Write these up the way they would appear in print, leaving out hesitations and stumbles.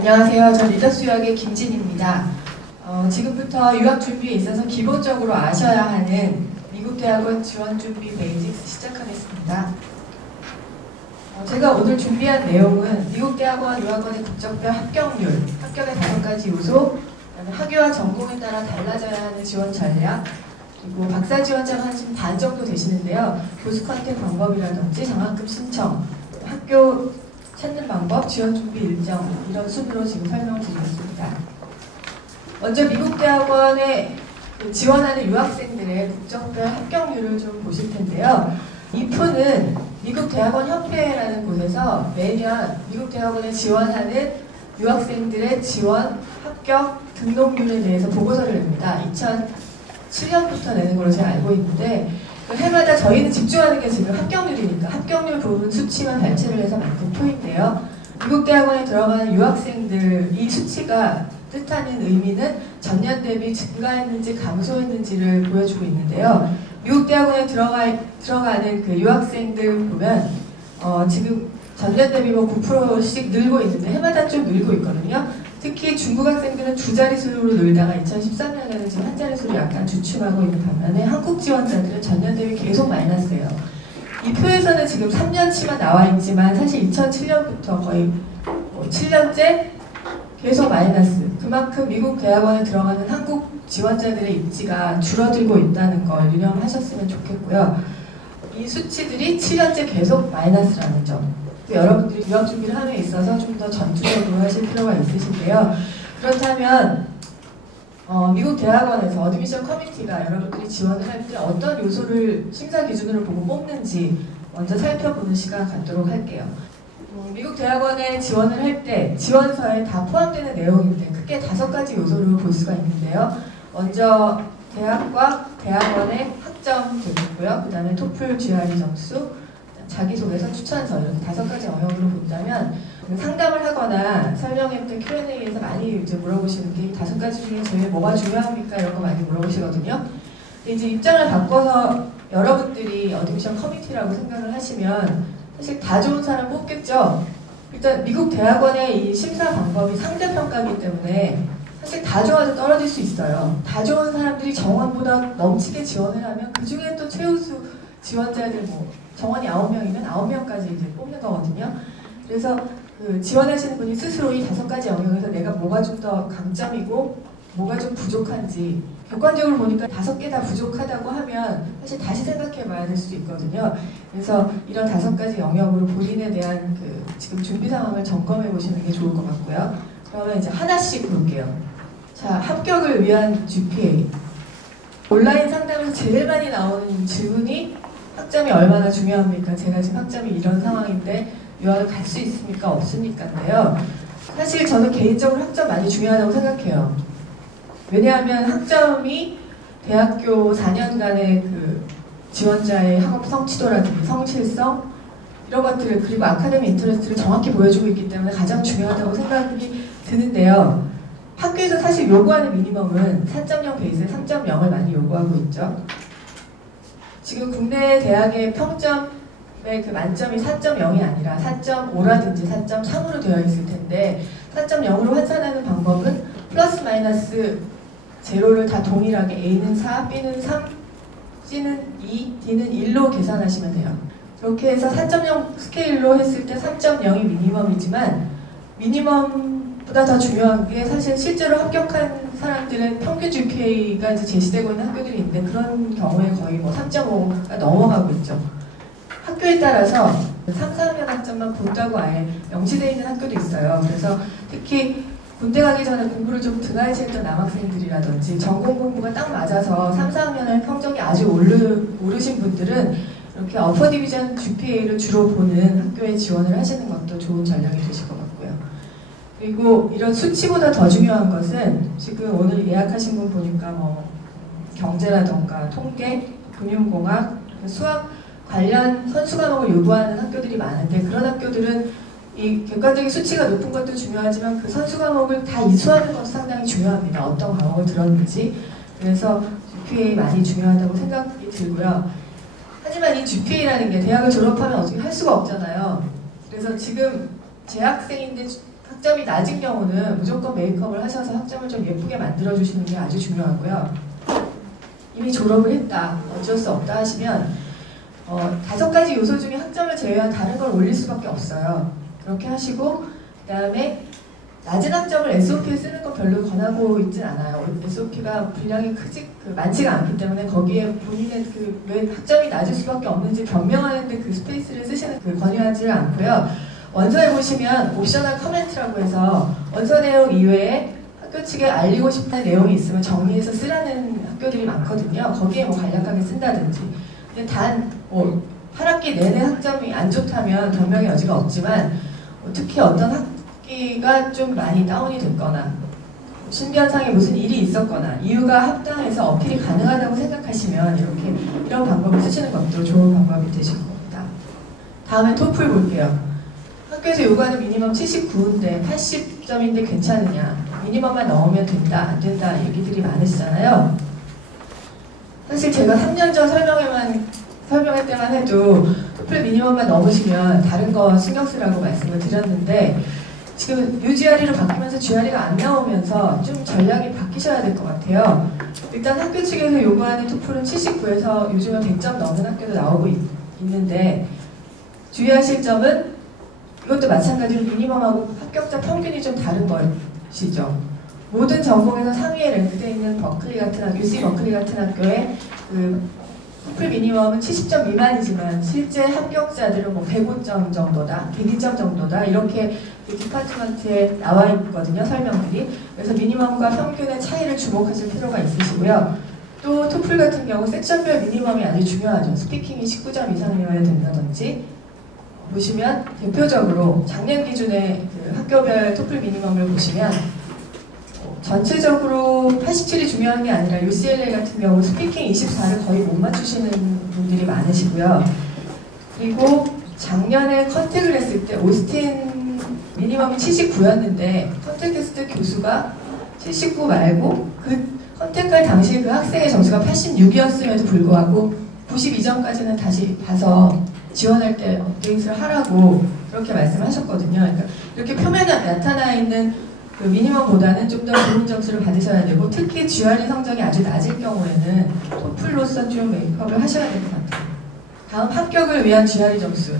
안녕하세요. 전 리더스유학의 김진입니다. 지금부터 유학 준비에 있어서 기본적으로 아셔야 하는 미국 대학원 지원 준비 베이직스 시작하겠습니다. 제가 오늘 준비한 내용은 미국 대학원 유학원의 국적별 합격률, 합격의 5가지 요소, 그다음에 학위와 전공에 따라 달라져야 하는 지원 전략, 그리고 박사 지원자가 한 반 정도 되시는데요. 교수 컨택 방법이라든지 장학금 신청, 학교 찾는 방법, 지원 준비 일정 이런 순으로 지금 설명을 드리겠습니다. 먼저 미국 대학원에 지원하는 유학생들의 국적별 합격률을 좀 보실 텐데요. 이프는 미국 대학원 협회라는 곳에서 매년 미국 대학원에 지원하는 유학생들의 지원, 합격, 등록률에 대해서 보고서를 냅니다. 2007년부터 내는 걸로 제가 알고 있는데 해마다 저희는 집중하는 게 지금 합격률이니까 합격률 부분 수치만 발췌를 해서 만든 표인데요. 미국 대학원에 들어가는 유학생들 이 수치가 뜻하는 의미는 전년 대비 증가했는지 감소했는지를 보여주고 있는데요. 미국 대학원에 들어가는 그 유학생들 보면 지금 전년 대비 9%씩 늘고 있는데 해마다 좀 늘고 있거든요. 특히 중국 학생들은 두 자릿수로 늘다가 2013년에는 지금 한 자릿수로 약간 주춤하고 있는 반면에 한국 지원자들은 전년 대비 계속 마이너스예요. 이 표에서는 지금 3년치만 나와 있지만 사실 2007년부터 거의 7년째 계속 마이너스. 그만큼 미국 대학원에 들어가는 한국 지원자들의 입지가 줄어들고 있다는 걸 유념하셨으면 좋겠고요. 이 수치들이 7년째 계속 마이너스라는 점. 여러분들이 유학 준비를 함에 있어서 좀 더 전투적으로 하실 필요가 있으신데요. 그렇다면 미국 대학원에서 어드미션 커미티가 여러분들이 지원을 할 때 어떤 요소를 심사 기준으로 보고 뽑는지 먼저 살펴보는 시간 갖도록 할게요. 미국 대학원에 지원을 할 때 지원서에 다 포함되는 내용인데 크게 5가지 요소를 볼 수가 있는데요. 먼저 대학과 대학원의 학점 되겠고요. 그 다음에 토플 GRE 점수, 자기소개서, 추천서 이렇게 5가지 영역으로 본다면 상담을 하거나 설명했던 Q&A에서 많이 이제 물어보시는 게 이 5가지 중에 제일 뭐가 중요합니까? 이런 거 많이 물어보시거든요. 근데 이제 입장을 바꿔서 여러분들이 어드미션 커미티라고 생각을 하시면 사실 다 좋은 사람 뽑겠죠? 일단 미국 대학원의 이 심사 방법이 상대평가이기 때문에 사실 다 좋아도 떨어질 수 있어요. 다 좋은 사람들이 정원보다 넘치게 지원을 하면 그 중에 또 최우수 지원자들 정원이 9명이면 9명까지 이제 뽑는 거거든요. 그래서 그 지원하시는 분이 스스로 이 5가지 영역에서 내가 뭐가 좀 더 강점이고 뭐가 좀 부족한지 객관적으로 보니까 5개 다 부족하다고 하면 사실 다시 생각해 봐야 될 수도 있거든요. 그래서 이런 5가지 영역으로 본인에 대한 그 지금 준비 상황을 점검해 보시는 게 좋을 것 같고요. 그러면 이제 하나씩 볼게요. 자, 합격을 위한 GPA. 온라인 상담에서 제일 많이 나오는 질문이 학점이 얼마나 중요합니까? 제가 지금 학점이 이런 상황인데 유학을 갈 수 있습니까? 없습니까?인데요. 사실 저는 개인적으로 학점 많이 중요하다고 생각해요. 왜냐하면 학점이 대학교 4년간의 그 지원자의 학업 성취도라든지 성실성 이런 것들을 그리고 아카데미 인터레스트를 정확히 보여주고 있기 때문에 가장 중요하다고 생각이 드는데요. 학교에서 사실 요구하는 미니멈은 4.0 베이스에 3.0을 많이 요구하고 있죠. 지금 국내 대학의 평점의 그 만점이 4.0이 아니라 4.5라든지 4.3으로 되어 있을 텐데 4.0으로 환산하는 방법은 플러스 마이너스 제로를 다 동일하게 A는 4, B는 3, C는 2, D는 1로 계산하시면 돼요. 그렇게 해서 4.0 스케일로 했을 때 3.0이 미니멈이지만 미니멈보다 더 중요한 게 사실 실제로 합격한 사람들은 평균 GPA가 이제 제시되고 있는 학교들이 있는데 그런 경우에 거의 3.5가 넘어가고 있죠. 학교에 따라서 3, 4학년 학점만 본다고 아예 명시되어 있는 학교도 있어요. 그래서 특히 군대 가기 전에 공부를 좀 등한시했던 남학생들이라든지 전공 공부가 딱 맞아서 3, 4학년에 성적이 아주 오르신 분들은 이렇게 어퍼 디비전 GPA를 주로 보는 학교에 지원을 하시는 것도 좋은 전략이 되실 것 같고요. 그리고 이런 수치보다 더 중요한 것은 지금 오늘 예약하신 분 보니까 경제라던가 통계, 금융공학, 수학 관련 선수 과목을 요구하는 학교들이 많은데 그런 학교들은 이 객관적인 수치가 높은 것도 중요하지만 그 선수 과목을 다 이수하는 것도 상당히 중요합니다. 어떤 과목을 들었는지. 그래서 GPA 많이 중요하다고 생각이 들고요. 하지만 이 GPA라는 게 대학을 졸업하면 어떻게 할 수가 없잖아요. 그래서 지금 재학생인데 학점이 낮은 경우는 무조건 메이크업을 하셔서 학점을 좀 예쁘게 만들어주시는 게 아주 중요하고요. 이미 졸업을 했다, 어쩔 수 없다 하시면 5가지 요소 중에 학점을 제외한 다른 걸 올릴 수밖에 없어요. 그렇게 하시고 그 다음에 낮은 학점을 SOP에 쓰는 거 별로 권하고 있진 않아요. SOP가 분량이 많지가 않기 때문에 거기에 본인의 왜 학점이 낮을 수밖에 없는지 변명하는데 그 스페이스를 쓰시는 권유하지를 않고요. 원서에 보시면 옵셔널 커멘트라고 해서 원서 내용 이외에 학교 측에 알리고 싶은 내용이 있으면 정리해서 쓰라는 학교들이 많거든요. 거기에 간략하게 쓴다든지. 근데 단 8학기 내내 학점이 안 좋다면 변명의 여지가 없지만 특히 어떤 학기가 좀 많이 다운이 됐거나 신변상에 무슨 일이 있었거나 이유가 합당해서 어필이 가능하다고 생각하시면 이런 방법을 쓰시는 것도 좋은 방법이 되실 겁니다. 다음에 토플 볼게요. 학교에서 요구하는 미니멈 79인데 80점인데 괜찮으냐, 미니멈만 넣으면 된다, 안 된다 얘기들이 많으시잖아요. 사실 제가 3년 전 설명할 때만 해도 토플 미니멈만 넘으시면 다른 거 신경 쓰라고 말씀을 드렸는데 지금 UGRE로 바뀌면서 GRE가 안 나오면서 좀 전략이 바뀌셔야 될 것 같아요. 일단 학교 측에서 요구하는 토플은 79에서 요즘은 100점 넘는 학교도 나오고 있는데 주의하실 점은 이것도 마찬가지로 미니멈하고 합격자 평균이 좀 다른 것이죠. 모든 전공에서 상위에 랭크되어 있는 버클리 같은 학교, UC 버클리 같은 학교에 토플 미니멈은 70점 미만이지만 실제 합격자들은 105점 정도다, 102점 정도다 이렇게 디파트먼트에 나와 있거든요, 설명들이. 그래서 미니멈과 평균의 차이를 주목하실 필요가 있으시고요. 또 토플 같은 경우 섹션별 미니멈이 아주 중요하죠. 스피킹이 19점 이상이어야 된다든지. 보시면 대표적으로 작년 기준의 학교별 토플 미니멈을 보시면 전체적으로 87이 중요한 게 아니라 UCLA 같은 경우 스피킹 24를 거의 못 맞추시는 분들이 많으시고요. 그리고 작년에 컨택을 했을 때 오스틴 미니멈이 79였는데 컨택했을 때 교수가 79 말고 그 컨택할 당시에 그 학생의 점수가 86이었음에도 불구하고 92점까지는 다시 봐서 지원할 때 업데이트를 하라고 그렇게 말씀하셨거든요. 그러니까 이렇게 표면에 나타나 있는 그 미니멈보다는 좀 더 좋은 점수를 받으셔야 되고 특히 GRE 성적이 아주 낮을 경우에는 토플로서 좀 메이크업을 하셔야 될 것 같아요. 다음 합격을 위한 GRE 점수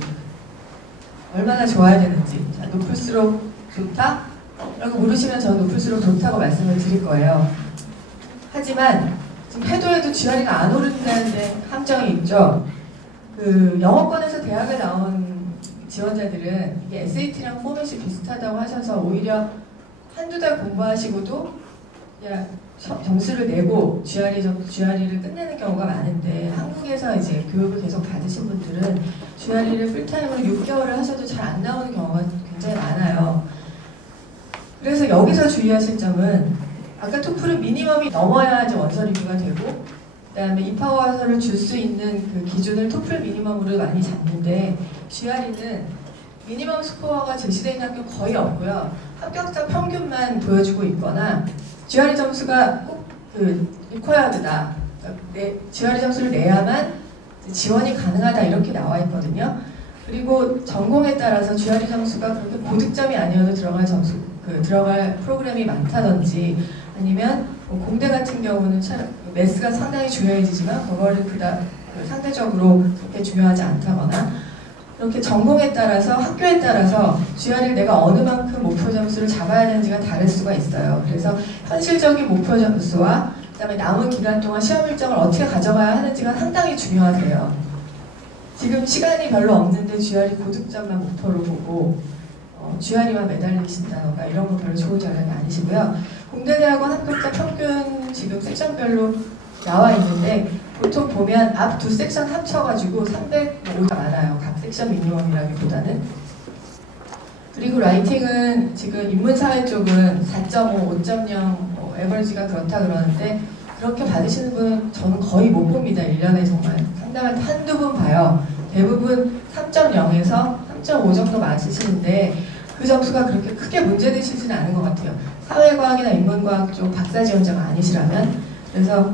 얼마나 좋아야 되는지. 자, 높을수록 좋다? 라고 물으시면 저는 높을수록 좋다고 말씀을 드릴 거예요. 하지만 지금 해도 GRE가 안 오른다는데 함정이 있죠. 영어권에서 대학에 나온 지원자들은 이게 SAT랑 포맷이 비슷하다고 하셔서 오히려 한두 달 공부하시고도 그냥 점수를 내고 GRE를 끝내는 경우가 많은데 한국에서 이제 교육을 계속 받으신 분들은 GRE를 풀타임으로 6개월을 하셔도 잘 안 나오는 경우가 굉장히 많아요. 그래서 여기서 주의하실 점은 아까 토플은 미니멈이 넘어야지 원서 리뷰가 되고 그다음에 입학원서를 줄 수 있는 그 기준을 토플 미니멈으로 많이 잡는데 GRE는 미니멈 스코어가 제시되어 있는 학교 거의 없고요. 합격자 평균만 보여주고 있거나 GRE 점수가 꼭 리쿼어드다. 그러니까 GRE 점수를 내야만 지원이 가능하다 이렇게 나와 있거든요. 그리고 전공에 따라서 GRE 점수가 그렇게 고득점이 아니어도 들어갈 프로그램이 많다든지 아니면 공대 같은 경우는 매스가 상당히 중요해지지만 그거를 상대적으로 그렇게 중요하지 않다거나 이렇게 전공에 따라서 학교에 따라서 GRE를 내가 어느 만큼 목표 점수를 잡아야 되는지가 다를 수가 있어요. 그래서 현실적인 목표 점수와 그다음에 남은 기간 동안 시험 일정을 어떻게 가져가야 하는지가 상당히 중요하세요. 지금 시간이 별로 없는데 GRE 고득점만 목표로 보고 GRE만 매달리신다던가 이런 거 별로 좋은 전략이 아니시고요. 공대대학원 합격자 평균 지금 섹션별로 나와 있는데 보통 보면 앞 두 섹션 합쳐가지고 305가 많아요. 각 섹션 미니멈이라기보다는. 그리고 라이팅은 지금 인문사회 쪽은 4.5, 5.0 에버리지가 그렇다 그러는데 그렇게 받으시는 분은 저는 거의 못 봅니다. 1년에 정말 상당한 한두 분 봐요. 대부분 3.0에서 3.5 정도 맞으시는데 그 점수가 그렇게 크게 문제되시지는 않은 것 같아요. 사회과학이나 인문과학 쪽 박사 지원자가 아니시라면. 그래서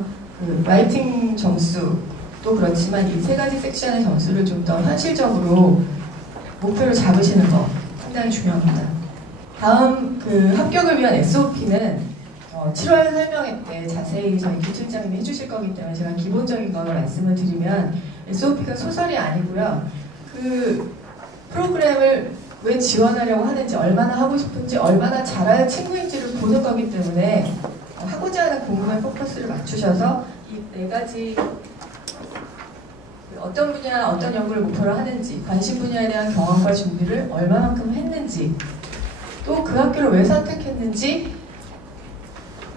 라이팅 점수도 그렇지만 이 세 가지 섹션의 점수를 좀 더 현실적으로 목표를 잡으시는 거 상당히 중요합니다. 다음 그 합격을 위한 SOP는 7월 설명회 때 자세히 저희 교팀장님이 해주실 거기 때문에 제가 기본적인 걸 말씀을 드리면 SOP가 소설이 아니고요. 그 프로그램을 왜 지원하려고 하는지, 얼마나 하고 싶은지, 얼마나 잘할 친구인지를 보는 거기 때문에 하고자 하는 공부에 포커스를 맞추셔서 이 네 가지 어떤 분야, 어떤 연구를 목표로 하는지, 관심 분야에 대한 경험과 준비를 얼마만큼 했는지, 또 그 학교를 왜 선택했는지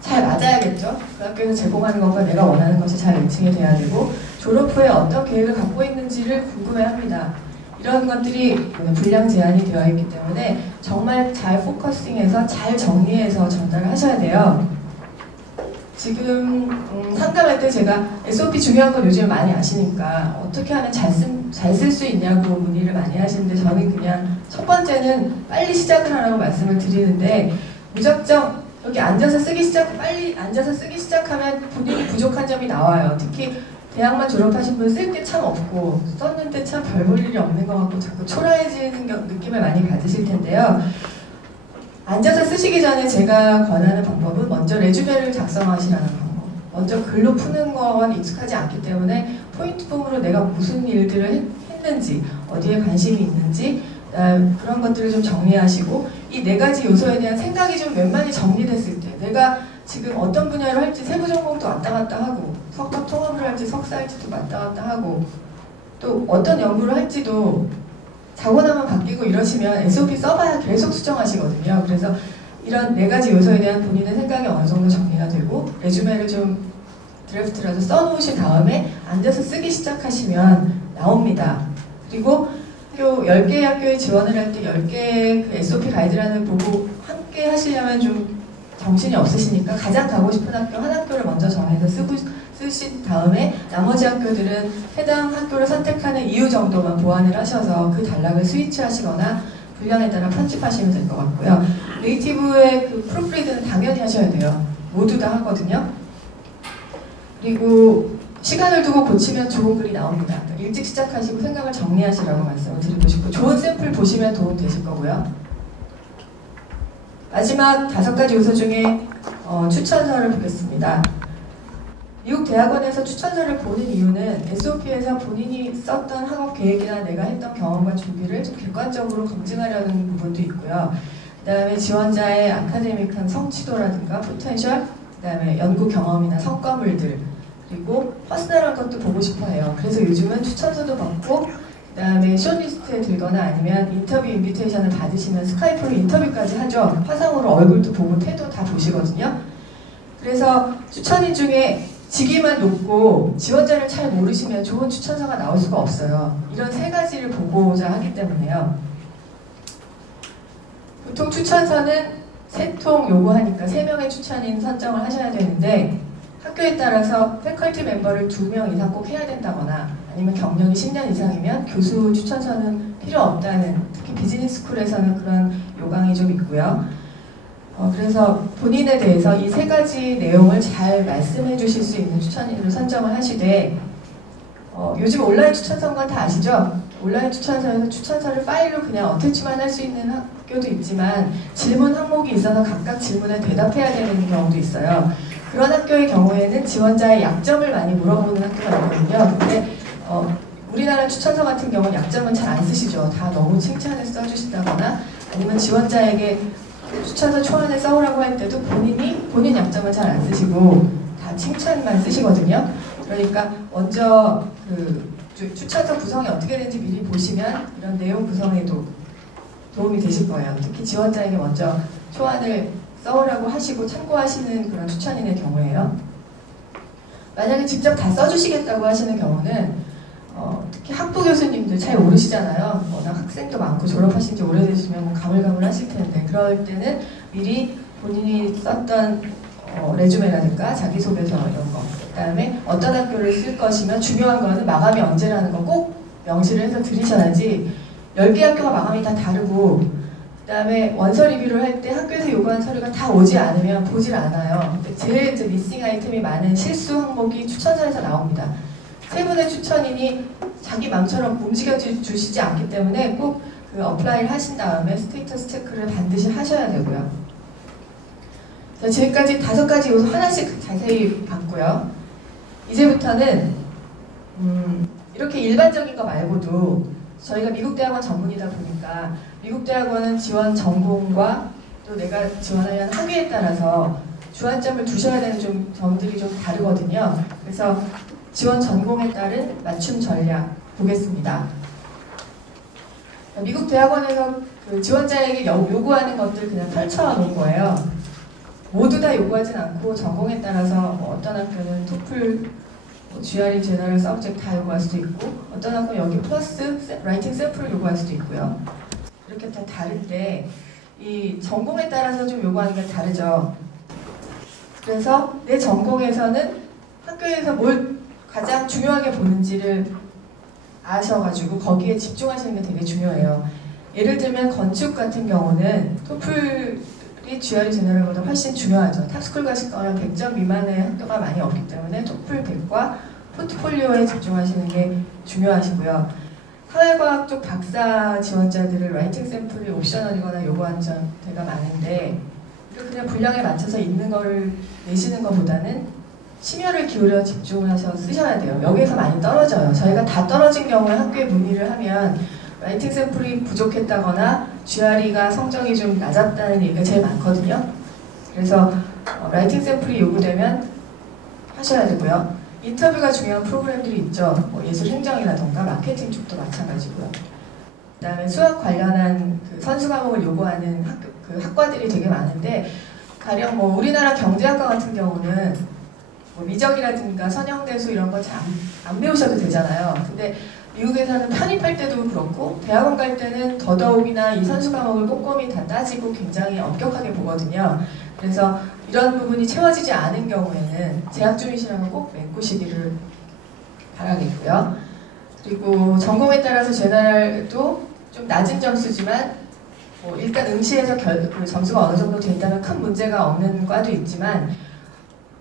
잘 맞아야겠죠. 그 학교에서 제공하는 것과 내가 원하는 것이 잘 매칭이 돼야 되고, 졸업 후에 어떤 계획을 갖고 있는지를 궁금해합니다. 이런 것들이 분량 제한이 되어 있기 때문에 정말 잘 포커싱해서 잘 정리해서 전달을 하셔야 돼요. 지금 상담할 때 제가 SOP 중요한 건 요즘 많이 아시니까 어떻게 하면 잘 쓸 수 있냐고 문의를 많이 하시는데, 저는 그냥 첫 번째는 빨리 시작을 하라고 말씀을 드리는데, 무작정 여기 빨리 앉아서 쓰기 시작하면 본인이 부족한 점이 나와요. 특히 대학만 졸업하신 분 쓸 게 참 없고 썼는데 참 별 볼 일이 없는 것 같고 자꾸 초라해지는 느낌을 많이 받으실 텐데요. 앉아서 쓰시기 전에 제가 권하는 방법은 먼저 레주메를 작성하시라는 방법. 먼저 글로 푸는 건 익숙하지 않기 때문에 포인트 폼으로 내가 무슨 일들을 했는지, 어디에 관심이 있는지, 그런 것들을 좀 정리하시고, 이 네 가지 요소에 대한 생각이 좀 웬만히 정리됐을 때, 내가 지금 어떤 분야로 할지 세부 전공도 왔다 갔다 하고, 석학 통합을 할지 석사 할지도 왔다 갔다 하고, 또 어떤 연구를 할지도 자고 나면 바뀌고 이러시면 SOP 써봐야 계속 수정하시거든요. 그래서 이런 네 가지 요소에 대한 본인의 생각이 어느 정도 정리가 되고, 레주메를 좀 드래프트라도 써놓으신 다음에 앉아서 쓰기 시작하시면 나옵니다. 그리고 학교 10개의 학교에 지원을 할 때 10개의 그 SOP 가이드라인을 보고 함께 하시려면 좀 정신이 없으시니까 가장 가고 싶은 학교 한 학교를 먼저 정해서 쓰신 다음에 나머지 학교들은 해당 학교를 선택하는 이유 정도만 보완을 하셔서 그 단락을 스위치 하시거나 분량에 따라 편집하시면 될 것 같고요. 네이티브의 그 프로프리드는 당연히 하셔야 돼요. 모두 다 하거든요. 그리고 시간을 두고 고치면 좋은 글이 나옵니다. 일찍 시작하시고 생각을 정리하시라고 말씀을 드리고 싶고, 좋은 샘플 보시면 도움 되실 거고요. 마지막 5가지 요소 중에 추천서를 보겠습니다. 미국 대학원에서 추천서를 보는 이유는 SOP에서 본인이 썼던 학업 계획이나 내가 했던 경험과 준비를 좀 객관적으로 검증하려는 부분도 있고요. 그 다음에 지원자의 아카데믹한 성취도라든가 포텐셜, 그 다음에 연구 경험이나 성과물들, 그리고 퍼스널한 것도 보고 싶어 해요. 그래서 요즘은 추천서도 받고, 그 다음에 숏리스트에 들거나 아니면 인터뷰 인비테이션을 받으시면 스카이프로 인터뷰까지 하죠. 화상으로 얼굴도 보고 태도 다 보시거든요. 그래서 추천인 중에 직위만 높고 지원자를 잘 모르시면 좋은 추천서가 나올 수가 없어요. 이런 3가지를 보고자 하기 때문에요. 보통 추천서는 3통 요구하니까 3명의 추천인 선정을 하셔야 되는데, 학교에 따라서 패컬티 멤버를 2명 이상 꼭 해야 된다거나, 아니면 경력이 10년 이상이면 교수 추천서는 필요 없다는, 특히 비즈니스 스쿨에서는 그런 요강이 좀 있고요. 그래서 본인에 대해서 이 3가지 내용을 잘 말씀해 주실 수 있는 추천인으로 선정을 하시되, 요즘 온라인 추천서인 건 다 아시죠? 온라인 추천서에서 추천서를 파일로 그냥 어태치만 할 수 있는 학교도 있지만, 질문 항목이 있어서 각각 질문에 대답해야 되는 경우도 있어요. 그런 학교의 경우에는 지원자의 약점을 많이 물어보는 학교가 있거든요. 근데 우리나라 추천서 같은 경우는 약점은 잘 안 쓰시죠. 다 너무 칭찬을 써주신다거나, 아니면 지원자에게 추천서 초안을 써오라고 할 때도 본인 약점을 잘 안 쓰시고 다 칭찬만 쓰시거든요. 그러니까 먼저 그 추천서 구성이 어떻게 되는지 미리 보시면 이런 내용 구성에도 도움이 되실 거예요. 특히 지원자에게 먼저 초안을 써오라고 하시고 참고하시는 그런 추천인의 경우에요. 만약에 직접 다 써주시겠다고 하시는 경우는 특히 학부 교수님들 잘 모르시잖아요. 워낙 학생도 많고 졸업하신 지 오래되시면 뭐 가물가물하실 텐데, 그럴 때는 미리 본인이 썼던 레주메라든가 자기소개서 이런 거, 그 다음에 어떤 학교를 쓸 것이면 중요한 거는 마감이 언제라는 거 꼭 명시를 해서 들으셔야지, 10개 학교가 마감이 다 다르고, 그 다음에 원서 리뷰를 할 때 학교에서 요구한 서류가 다 오지 않으면 보질 않아요. 제일 미싱 아이템이 많은 실수 항목이 추천서에서 나옵니다. 3분의 추천인이 자기 맘처럼 움직여 주시지 않기 때문에 꼭 그 어플라이를 하신 다음에 스테이터스 체크를 반드시 하셔야 되고요. 자, 지금까지 5가지 요소 하나씩 자세히 봤고요. 이제부터는 이렇게 일반적인 거 말고도 저희가 미국 대학원 전문이다 보니까 미국 대학원은 지원 전공과 또 내가 지원하려는 학위에 따라서 주안점을 두셔야 되는 점들이 좀 다르거든요. 그래서 지원 전공에 따른 맞춤 전략 보겠습니다. 미국 대학원에서 그 지원자에게 요구하는 것들 그냥 펼쳐놓은 거예요. 모두 다 요구하진 않고 전공에 따라서 어떤 학교는 토플, GRE, 제너럴, 서브젝트 다 요구할 수도 있고 어떤 학교는 여기 플러스 라이팅 샘플을 요구할 수도 있고요. 이렇게 다 다른데 이 전공에 따라서 좀 요구하는 게 다르죠. 그래서 내 전공에서는 학교에서 뭘 가장 중요하게 보는지를 아셔가지고 거기에 집중하시는 게 되게 중요해요. 예를 들면 건축 같은 경우는 토플이 GRE 제너럴보다 훨씬 중요하죠. 탑스쿨 가실 거면 100점 미만의 학교가 많이 없기 때문에 토플 100과 포트폴리오에 집중하시는 게 중요하시고요. 사회과학 쪽 박사 지원자들을 라이팅 샘플이 옵셔널이거나 요구하는 데가 많은데 그냥 분량에 맞춰서 있는 거를 내시는 것보다는 심혈을 기울여 집중하셔서 쓰셔야 돼요. 여기에서 많이 떨어져요. 저희가 다 떨어진 경우에 학교에 문의를 하면 라이팅 샘플이 부족했다거나 GRE가 성적이 좀 낮았다는 얘기가 제일 많거든요. 그래서 라이팅 샘플이 요구되면 하셔야 되고요. 인터뷰가 중요한 프로그램들이 있죠. 뭐 예술행정이라던가 마케팅 쪽도 마찬가지고요. 그 다음에 수학 관련한 그 선수 과목을 요구하는 학과들이 되게 많은데 가령 뭐 우리나라 경제학과 같은 경우는 뭐 미적이라든가 선형대수 이런 거 잘 안 배우셔도 되잖아요. 근데 미국에서는 편입할 때도 그렇고 대학원 갈 때는 더더욱이나 이 선수 과목을 꼼꼼히 다 따지고 굉장히 엄격하게 보거든요. 그래서 이런 부분이 채워지지 않은 경우에는 재학 중이시라면 꼭 메꾸시기를 바라겠고요. 그리고 전공에 따라서 제너럴도 좀 낮은 점수지만 뭐 일단 응시에서 그 점수가 어느 정도 된다면 큰 문제가 없는 과도 있지만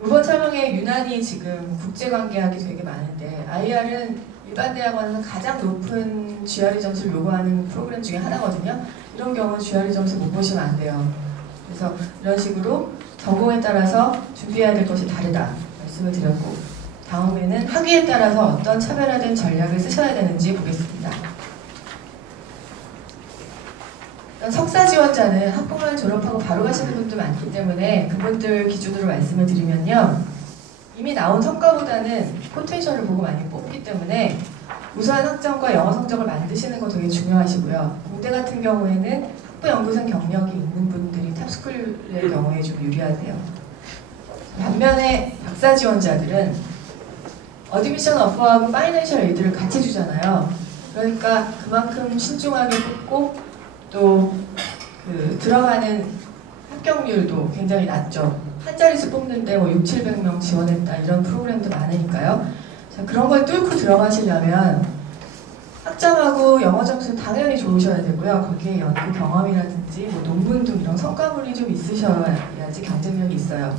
이번 설명에 유난히 지금 국제관계학이 되게 많은데 IR은 일반 대학원에서 가장 높은 GRE 점수를 요구하는 프로그램 중에 하나거든요. 이런 경우는 GRE 점수 못 보시면 안 돼요. 그래서 이런 식으로 전공에 따라서 준비해야 될 것이 다르다 말씀을 드렸고 다음에는 학위에 따라서 어떤 차별화된 전략을 쓰셔야 되는지 보겠습니다. 석사 지원자는 학부만 졸업하고 바로 가시는 분도 많기 때문에 그분들 기준으로 말씀을 드리면요. 이미 나온 성과보다는 포텐셜을 보고 많이 뽑기 때문에 우수한 학점과 영어 성적을 만드시는 거 되게 중요하시고요. 공대 같은 경우에는 학부 연구생 경력이 있는 분들이 탑스쿨의 경우에 좀 유리하세요. 반면에 박사 지원자들은 어드미션 어퍼하고 파이낸셜 에이드를 같이 주잖아요. 그러니까 그만큼 신중하게 뽑고 또 그 들어가는 합격률도 굉장히 낮죠. 한 자릿수 뽑는데 뭐 600~700명 지원했다 이런 프로그램도 많으니까요. 자, 그런 걸 뚫고 들어가시려면 학점하고 영어 점수는 당연히 좋으셔야 되고요. 거기에 연구 경험이라든지 뭐 논문 등 이런 성과물이 좀 있으셔야지 경쟁력이 있어요.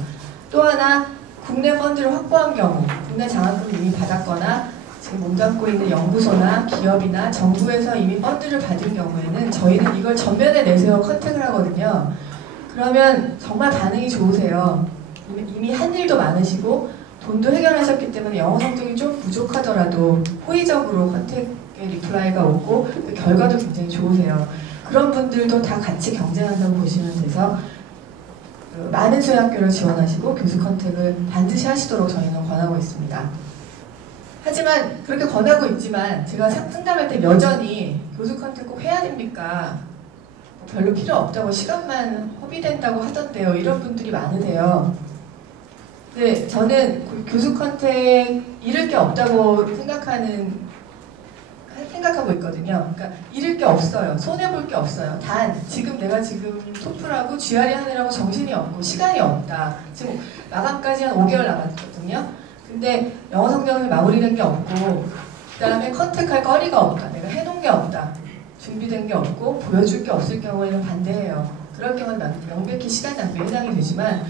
또 하나 국내 펀드를 확보한 경우 국내 장학금 이미 받았거나 지금 몸담고 있는 연구소나 기업이나 정부에서 이미 펀드를 받은 경우에는 저희는 이걸 전면에 내세워 컨택을 하거든요. 그러면 정말 반응이 좋으세요. 이미 한 일도 많으시고 돈도 해결하셨기 때문에 영어 성적이 좀 부족하더라도 호의적으로 컨택에 리플라이가 오고 그 결과도 굉장히 좋으세요. 그런 분들도 다 같이 경쟁한다고 보시면 돼서 많은 수의 학교를 지원하시고 교수 컨택을 반드시 하시도록 저희는 권하고 있습니다. 하지만 그렇게 권하고 있지만 제가 상담할 때 여전히 교수 컨택 꼭 해야 됩니까? 별로 필요 없다고 시간만 허비된다고 하던데요. 이런 분들이 많으세요. 근데 저는 교수 컨택 잃을 게 없다고 생각하고 있거든요. 그러니까 잃을 게 없어요. 손해볼 게 없어요. 단 내가 지금 토플하고 GRE 하느라고 정신이 없고 시간이 없다. 지금 마감까지 한 5개월 남았거든요. 근데 영어 성적이 마무리된 게 없고 그 다음에 컨택할 거리가 없다. 내가 해놓은 게 없다. 준비된 게 없고 보여줄 게 없을 경우에는 반대해요. 그럴 경우는 명백히 시간 낭비에 해당이 되지만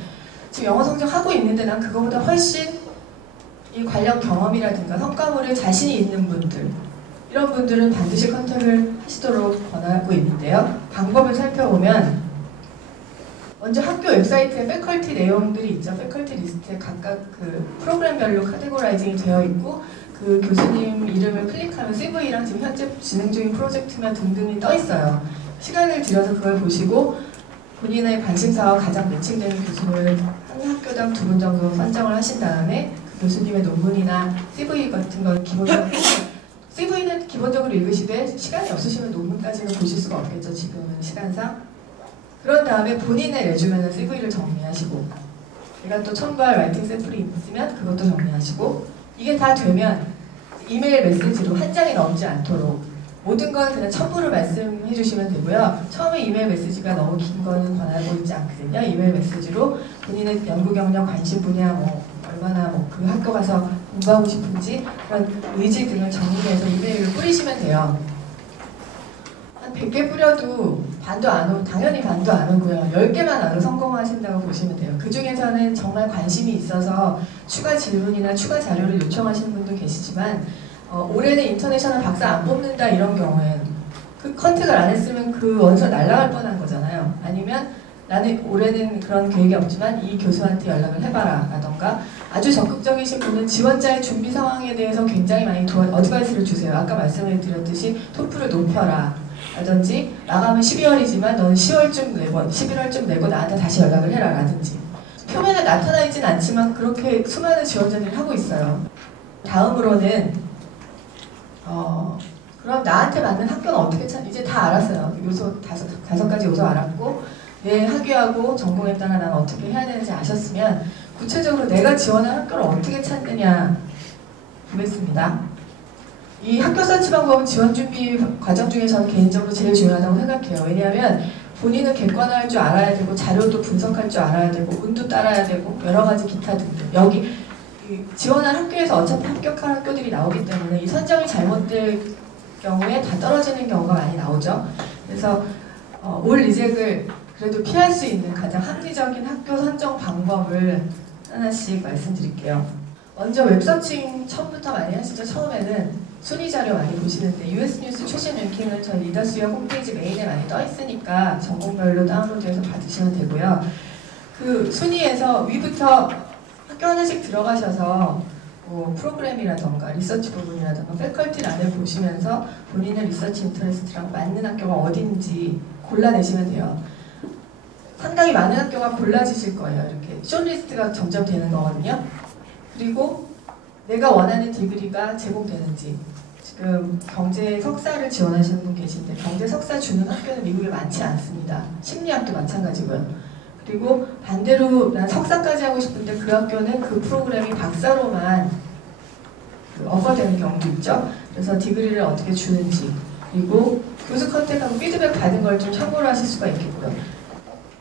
지금 영어 성적 하고 있는데 난 그거보다 훨씬 이 관련 경험이라든가 성과물에 자신이 있는 분들 이런 분들은 반드시 컨택을 하시도록 권하고 있는데요. 방법을 살펴보면 먼저 학교 웹사이트에 패컬티 내용들이 있죠. 패컬티 리스트에 각각 그 프로그램별로 카테고라이징이 되어 있고 그 교수님 이름을 클릭하면 CV랑 지금 현재 진행 중인 프로젝트면 등등이 떠 있어요. 시간을 들여서 그걸 보시고 본인의 관심사와 가장 매칭되는 교수를 한 학교당 2분 정도 선정을 하신 다음에 그 교수님의 논문이나 CV 같은 걸 기본적으로 CV는 기본적으로 읽으시되 시간이 없으시면 논문까지는 보실 수가 없겠죠. 지금은 시간상. 그런 다음에 본인의 레주메는 CV를 정리하시고 내가 또 첨부할 라이팅 샘플이 있으면 그것도 정리하시고 이게 다 되면 이메일 메시지로 한 장이 넘지 않도록 모든 건 그냥 첨부를 말씀해 주시면 되고요. 처음에 이메일 메시지가 너무 긴 거는 권하고 있지 않거든요. 이메일 메시지로 본인의 연구 경력, 관심 분야, 얼마나 그 학교 가서 공부하고 싶은지 그런 의지 등을 정리해서 이메일로 뿌리시면 돼요. 한 100개 뿌려도 반도 안 오고, 당연히 반도 안 오고요. 10개만 와도 성공하신다고 보시면 돼요. 그 중에서는 정말 관심이 있어서 추가 질문이나 추가 자료를 요청하시는 분도 계시지만 올해는 인터내셔널 박사 안 뽑는다 이런 경우엔 그 컨택을 안 했으면 그 원서 날라갈 뻔한 거잖아요. 아니면 나는 올해는 그런 계획이 없지만 이 교수한테 연락을 해봐라 라던가 아주 적극적이신 분은 지원자의 준비 상황에 대해서 굉장히 많이 어드바이스를 주세요. 아까 말씀을 드렸듯이 토플을 높여라 라든지 마감은 12월이지만 너는 10월쯤 내고 11월쯤 내고 나한테 다시 연락을 해라 라든지 표면에 나타나 있진 않지만 그렇게 수많은 지원자들이 하고 있어요. 다음으로는 그럼 나한테 맞는 학교는 어떻게 이제 다 알았어요. 요소 다섯 가지 요소 알았고 내 학위하고 전공에 따라 나는 어떻게 해야 되는지 아셨으면 구체적으로 내가 지원한 학교를 어떻게 찾느냐 보겠습니다. 이 학교 서치 방법은 지원 준비 과정 중에 저는 개인적으로 제일 중요하다고 생각해요. 왜냐하면 본인은 객관화할 줄 알아야 되고 자료도 분석할 줄 알아야 되고 운도 따라야 되고 여러 가지 기타 등등 여기 지원한 학교에서 어차피 합격한 학교들이 나오기 때문에 이 선정이 잘못될 경우에 다 떨어지는 경우가 많이 나오죠. 그래서 올 리젝을 그래도 피할 수 있는 가장 합리적인 학교 선정 방법을 하나씩 말씀드릴게요. 먼저 웹서칭 처음부터 많이 하시죠. 처음에는 순위 자료 많이 보시는데 US 뉴스 최신 랭킹은 저희 리더스역 홈페이지 메인에 많이 떠 있으니까 전공별로 다운로드해서 받으시면 되고요. 그 순위에서 위부터 학교 하나씩 들어가셔서 프로그램이라던가 리서치 부분이라던가 패컬티란을 보시면서 본인의 리서치 인터레스트랑 맞는 학교가 어딘지 골라내시면 돼요. 상당히 많은 학교가 골라지실 거예요. 이렇게 숏리스트가 점점 되는 거거든요. 그리고 내가 원하는 디그리가 제공되는지 지금 경제 석사를 지원하시는 분 계신데 경제 석사 주는 학교는 미국에 많지 않습니다. 심리학도 마찬가지고요. 그리고 반대로 난 석사까지 하고 싶은데 그 학교는 그 프로그램이 박사로만 어퍼되는 경우도 있죠. 그래서 디그리를 어떻게 주는지 그리고 교수 컨택하고 피드백 받은 걸 좀 참고를 하실 수가 있겠고요.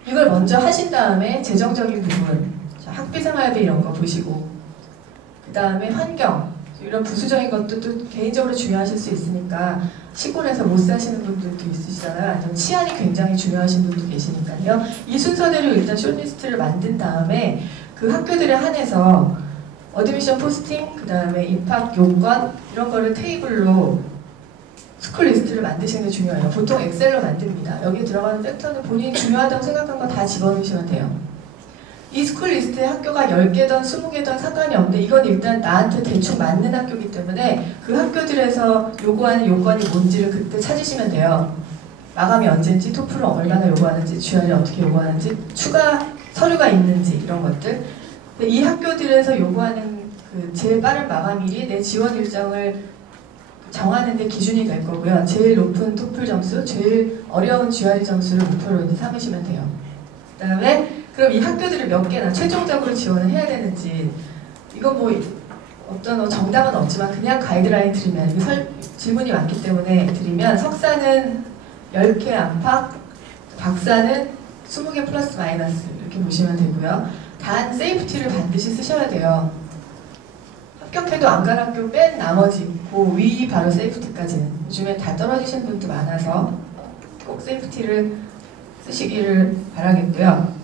이걸 먼저 하신 다음에 재정적인 부분, 학비 생활비 이런 거 보시고 그 다음에 환경, 이런 부수적인 것도 또 개인적으로 중요하실 수 있으니까 시골에서 못 사시는 분들도 있으시잖아요. 아니면 치안이 굉장히 중요하신 분도 계시니까요. 이 순서대로 일단 숏리스트를 만든 다음에 그 학교들에 한해서 어드미션 포스팅, 그 다음에 입학 요건 이런 거를 테이블로 스쿨 리스트를 만드시는 게 중요해요. 보통 엑셀로 만듭니다. 여기에 들어가는 팩터는 본인이 중요하다고 생각한 거 다 집어넣으시면 돼요. 이 스쿨 리스트에 학교가 10개든 20개든 상관이 없는데 이건 일단 나한테 대충 맞는 학교이기 때문에 그 학교들에서 요구하는 요건이 뭔지를 그때 찾으시면 돼요. 마감이 언제인지, 토플을 얼마나 요구하는지, GRE 어떻게 요구하는지, 추가 서류가 있는지 이런 것들. 근데 이 학교들에서 요구하는 그 제일 빠른 마감일이 내 지원 일정을 정하는 데 기준이 될 거고요. 제일 높은 토플 점수, 제일 어려운 GRE 점수를 목표로 이제 삼으시면 돼요. 그 다음에 그럼 이 학교들을 몇 개나 최종적으로 지원을 해야 되는지 이건 뭐 어떤 정답은 없지만 그냥 가이드라인 드리면 질문이 많기 때문에 드리면 석사는 10개 안팎, 박사는 20개 플러스 마이너스 이렇게 보시면 되고요. 단 세이프티를 반드시 쓰셔야 돼요. 합격해도 안 간 학교 뺀 나머지 그 위 바로 세이프티까지는 요즘에 다 떨어지신 분도 많아서 꼭 세이프티를 쓰시기를 바라겠고요.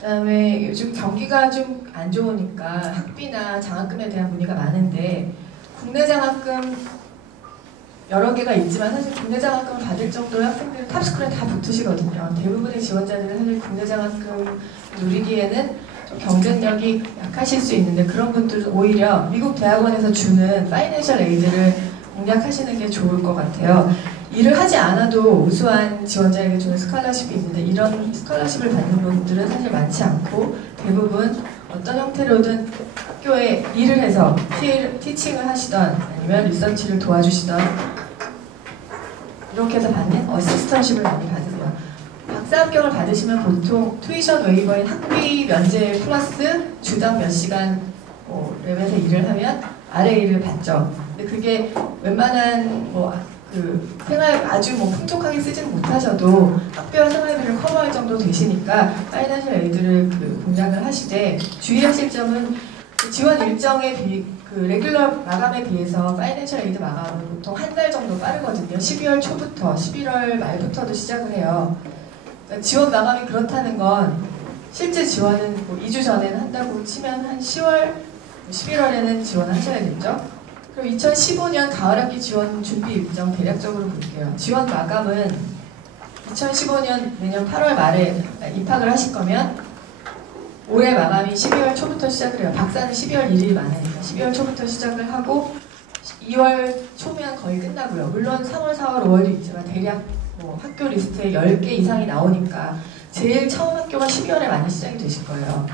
그 다음에 요즘 경기가 좀 안 좋으니까 학비나 장학금에 대한 문의가 많은데 국내 장학금 여러 개가 있지만 사실 국내 장학금을 받을 정도의 학생들은 탑스쿨에 다 붙으시거든요. 대부분의 지원자들은 사실 국내 장학금 누리기에는 좀 경쟁력이 약하실 수 있는데 그런 분들은 오히려 미국 대학원에서 주는 파이낸셜 에이드를 공략하시는 게 좋을 것 같아요. 일을 하지 않아도 우수한 지원자에게 주는 스칼러십이 있는데 이런 스칼러십을 받는 분들은 사실 많지 않고 대부분 어떤 형태로든 학교에 일을 해서 티칭을 하시던 아니면 리서치를 도와주시던 이렇게 해서 받는 어시스턴십을 많이 받으세요. 박사 합격을 받으시면 보통 투이션 웨이버인 학비 면제 플러스 주당 몇 시간 랩에서 일을 하면 RA를 받죠. 근데 그게 웬만한 생활 아주 풍족하게 쓰지는 못하셔도 학교와 생활비를 커버할 정도 되시니까 파이낸셜 에이드를 공략을 하시되 주의하실 점은 지원 일정의 레귤러 마감에 비해서 파이낸셜 에이드 마감은 보통 한 달 정도 빠르거든요. 12월 초부터 11월 말부터도 시작을 해요. 그러니까 지원 마감이 그렇다는 건 실제 지원은 2주 전에는 한다고 치면 한 10월, 11월에는 지원하셔야겠죠. 그럼 2015년 가을학기 지원 준비 일정 대략적으로 볼게요. 지원 마감은 2015년 내년 8월 말에 입학을 하실 거면 올해 마감이 12월 초부터 시작을 해요. 박사는 12월 1일 많으니까 12월 초부터 시작을 하고 2월 초면 거의 끝나고요. 물론 3월, 4월, 5월도 있지만 대략 학교 리스트에 10개 이상이 나오니까 제일 처음 학교가 12월에 많이 시작이 되실 거예요.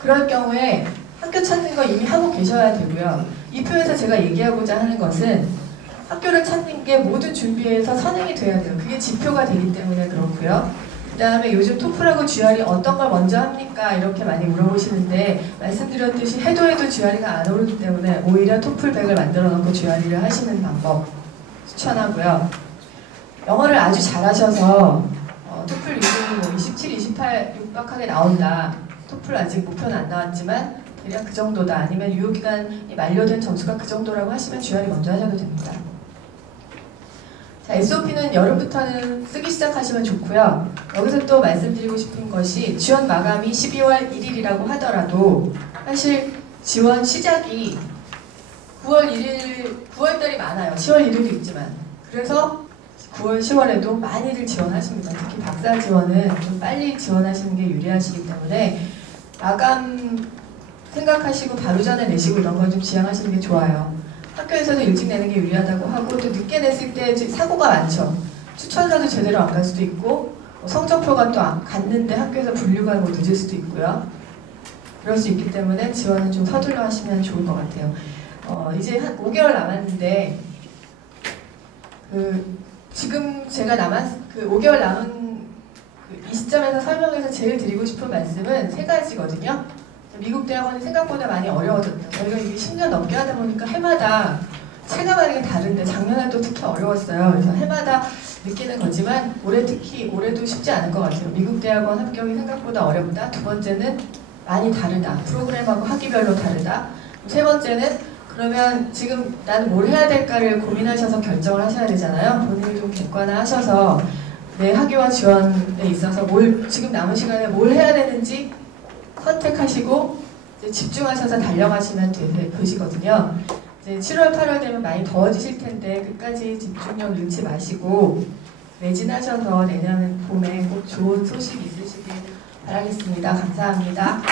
그럴 경우에 학교 찾는 거 이미 하고 계셔야 되고요. 이 표에서 제가 얘기하고자 하는 것은 학교를 찾는 게 모든 준비에서 선행이 돼야 돼요. 그게 지표가 되기 때문에 그렇고요. 그 다음에 요즘 토플하고 GRE 어떤 걸 먼저 합니까? 이렇게 많이 물어보시는데 말씀드렸듯이 해도 GRE가 안 오르기 때문에 오히려 토플 100을 만들어 놓고 GRE를 하시는 방법 추천하고요. 영어를 아주 잘하셔서 토플 리딩이 27, 28 육박하게 나온다. 토플 아직 목표는 안 나왔지만 대략 그 정도다. 아니면 유효기간이 만료된 점수가 그 정도라고 하시면 GRE 먼저 하셔도 됩니다. 자, SOP는 여름부터는 쓰기 시작하시면 좋고요. 여기서 또 말씀드리고 싶은 것이 지원 마감이 12월 1일이라고 하더라도 사실 지원 시작이 9월달이 많아요. 10월 1일도 있지만. 그래서 9월, 10월에도 많이들 지원하십니다. 특히 박사 지원은 좀 빨리 지원하시는 게 유리하시기 때문에 마감 생각하시고 바로 전에 내시고 이런 걸 좀 지향하시는 게 좋아요. 학교에서도 일찍 내는 게 유리하다고 하고 또 늦게 냈을 때 사고가 많죠. 추천서도 제대로 안 갈 수도 있고 성적표가 또 갔는데 학교에서 분류가 늦을 수도 있고요. 그럴 수 있기 때문에 지원은 좀 서둘러 하시면 좋을 것 같아요. 이제 한 5개월 남았는데 지금 제가 5개월 남은 이 시점에서 설명해서 제일 드리고 싶은 말씀은 3가지거든요. 미국 대학원이 생각보다 많이 어려워졌다. 저희가 이게 10년 넘게 하다 보니까 해마다 체감하는 게 다른데 작년에도 특히 어려웠어요. 그래서 해마다 느끼는 거지만 올해도 쉽지 않을 것 같아요. 미국 대학원 합격이 생각보다 어렵다. 두 번째는 많이 다르다. 프로그램하고 학기별로 다르다. 세 번째는 그러면 지금 나는 뭘 해야 될까를 고민하셔서 결정을 하셔야 되잖아요. 본인이 좀 객관화하셔서 내 학위와 지원에 있어서 지금 남은 시간에 뭘 해야 되는지 선택하시고 이제 집중하셔서 달려가시면 되시거든요. 이제 7월, 8월 되면 많이 더워지실 텐데 끝까지 집중력 잃지 마시고 매진하셔서 내년 봄에 꼭 좋은 소식 있으시길 바라겠습니다. 감사합니다.